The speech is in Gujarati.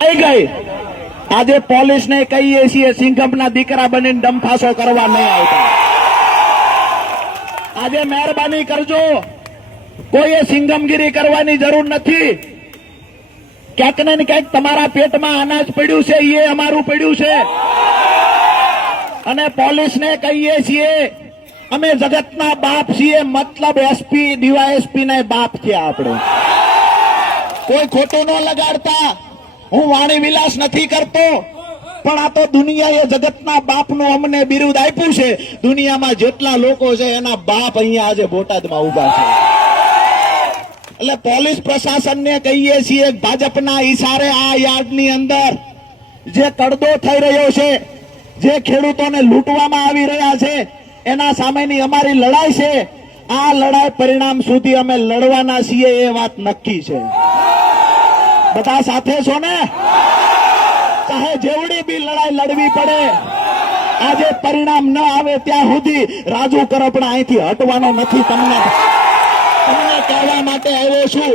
ગઈ આજે પોલીસને કહીએ છીએ સિંઘમના દીકરા બનીને ડંફાસો કરવા નહીં આવતા. આજે મહેરબાની કરજો, કોઈએ સિંઘમગીરી કરવાની જરૂર નથી. ક્યાંક ને ક્યાંક તમારા પેટમાં અનાજ પડ્યું છે, એ અમારું પડ્યું છે. અને પોલીસને કહીએ છીએ અમે જગતના બાપ છીએ, મતલબ એસપી ડીવાયએસપી ના બાપ છે આપણે. કોઈ ખોટું ન લગાડતા. હું વાણી વિલાસ નથી કરતો, પણ આ તો દુનિયાએ જગતના બાપનું અમને બિરુદ આપ્યું છે. દુનિયામાં જેટલા લોકો છે એના બાપ અહીંયા આજે બોટાદમાં ઉભા છે. એટલે પોલીસ પ્રશાસનને કહીએ છીએ ભાજપના ઈશારે આ યાર્ડની અંદર જે કડદો થઈ રહ્યો છે, જે ખેડૂતોને લૂંટવામાં આવી રહ્યા છે, એના સામેની અમારી લડાઈ છે. આ લડાઈ પરિણામ સુધી અમે લડવાના છીએ, એ વાત નક્કી છે. બધા સાથે છો ને? ચાહે જેવડી બી લડાઈ લડવી પડે, આજે પરિણામ ન આવે ત્યાં સુધી રાજુ કરપડા અહીંથી હટવાનો નથી. તમને કહેવા માટે આવ્યો છું.